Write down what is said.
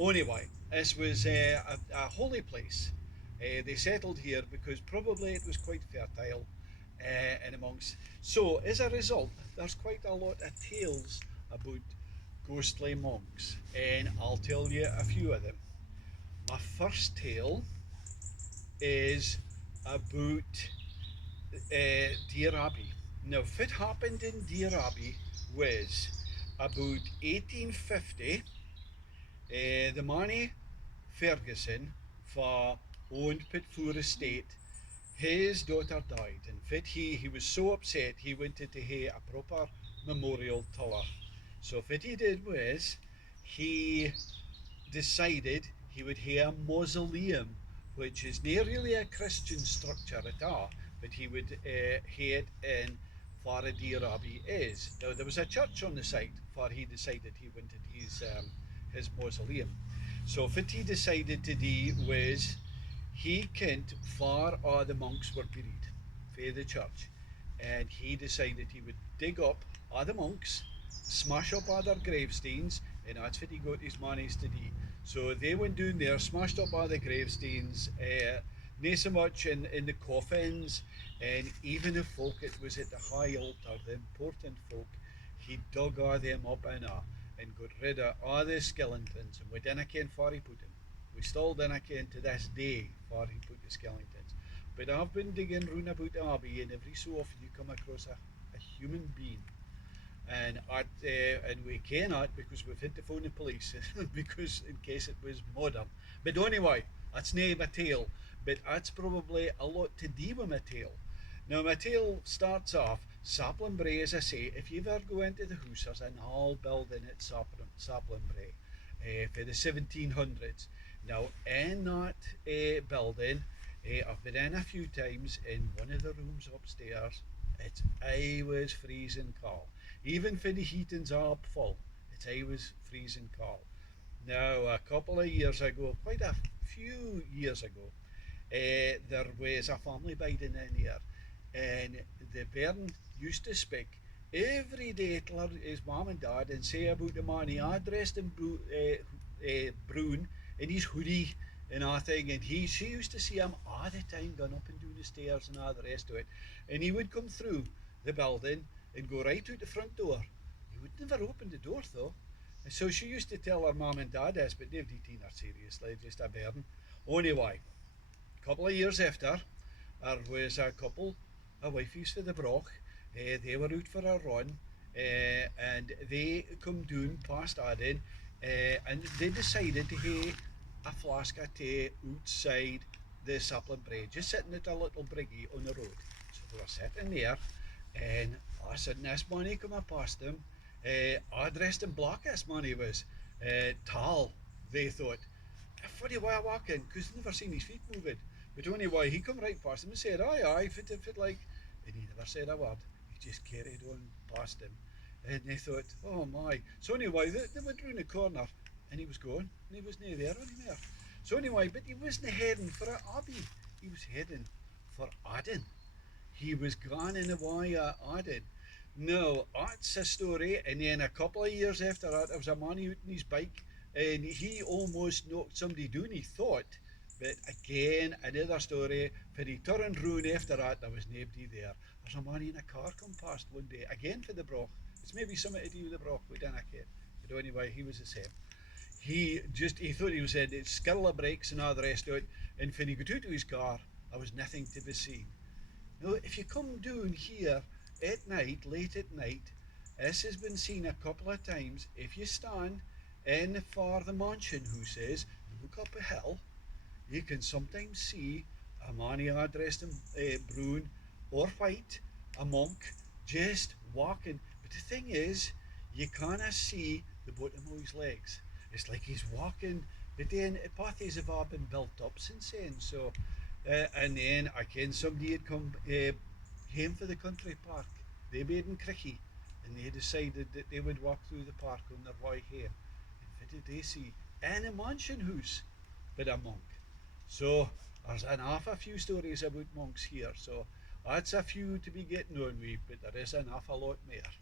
Anyway, this was a holy place. They settled here because probably it was quite fertile in amongst. So, as a result, there's quite a lot of tales about ghostly monks, and I'll tell you a few of them. My first tale is about Dear Abbey. Now, what happened in Dear Abbey was about 1850. The money Ferguson for owned Pitfour Estate. His daughter died, and fit he was so upset he wanted to have a proper memorial to her. So what he did was he decided he would have a mausoleum, which is not really a Christian structure at all, but he would have it in Faraday Abbey is. Now there was a church on the site, for he decided he wanted his mausoleum. So what he decided to do was he kent far all the monks were buried for the church, and he decided he would dig up all the monks, smash up all their gravestones, and that's what he got his monies to do. So they went down there, smashed up all the gravestones, nae so much in the coffins, and even the folk that was at the high altar, the important folk, he dug all them up in and got rid of all the skeletons, and we dinna ken where he put them. We still dinna ken to this day where he put the skeletons. But I've been digging round about the Abbey, and every so often you come across a human being, and we cannot because we've had to phone the police because in case it was modern. But anyway, that's nae my tale, but that's probably a lot to do with my tale. Now my tale starts off Sapling Brae, as I say. If you ever go into the house, there's an old building at Sapling Brae for the 1700s. Now in that building, I've been in a few times. In one of the rooms upstairs, it's always freezing cold. Even for the heating's up full, it's always freezing cold. Now, a couple of years ago, quite a few years ago, there was a family biding in here, and the bairn used to speak every day to his mum and dad and say about the man he had dressed in brown in his hoodie and all thing, and she used to see him all the time going up and down the stairs and all the rest of it, and he would come through the building and go right out the front door. He would never open the door though. And so she used to tell her mum and dad this, but nobody taken her seriously, just a bairn. Anyway, a couple of years after, there was a couple of wifeys for the broch. They were out for a run, and they come down past Aden, and they decided to have a flask of tea outside the Sapling Bridge, just sitting at a little briggy on the road. So they were sitting there, and all of a sudden this money come up past them, all dressed in black. This money was tall, they thought. Funny why I walk in, because they never seen his feet moving. But anyway, he come right past them and said, aye, aye, fit like. And he never said a word. He just carried on past him. And they thought, oh my. So anyway, they went round the corner and he was gone. And he wasn't there anymore. So anyway, but he wasn't heading for an abbey. He was heading for Aden. He was gone in the way of Aden. No, that's a story. And then a couple of years after that, there was a man out on his bike, and he almost knocked somebody down, he thought. But again, another story. For he turned round after that, there was nobody there. There's a man in a car come past one day, again for the broch. It's maybe something to do with the broch, we don't care. But anyway, he was the same. He thought he was in it, skill the brakes and all the rest of it, and when he got out of his car, there was nothing to be seen. Now, if you come down here at night, late at night, this has been seen a couple of times. If you stand in for the mansion houses and look up a hill, you can sometimes see a man here dressed in brown or white, a monk, just walking. But the thing is, you can't see the bottom of his legs. It's like he's walking, but then paths have all been built up since then. So, and then again, somebody had come home for the country park. They made in Cricky, and they decided that they would walk through the park on their way home. And what did they see? In a mansion house, but a monk. So there's an awful few stories about monks here. So that's a few to be getting on with, but there is an awful lot more.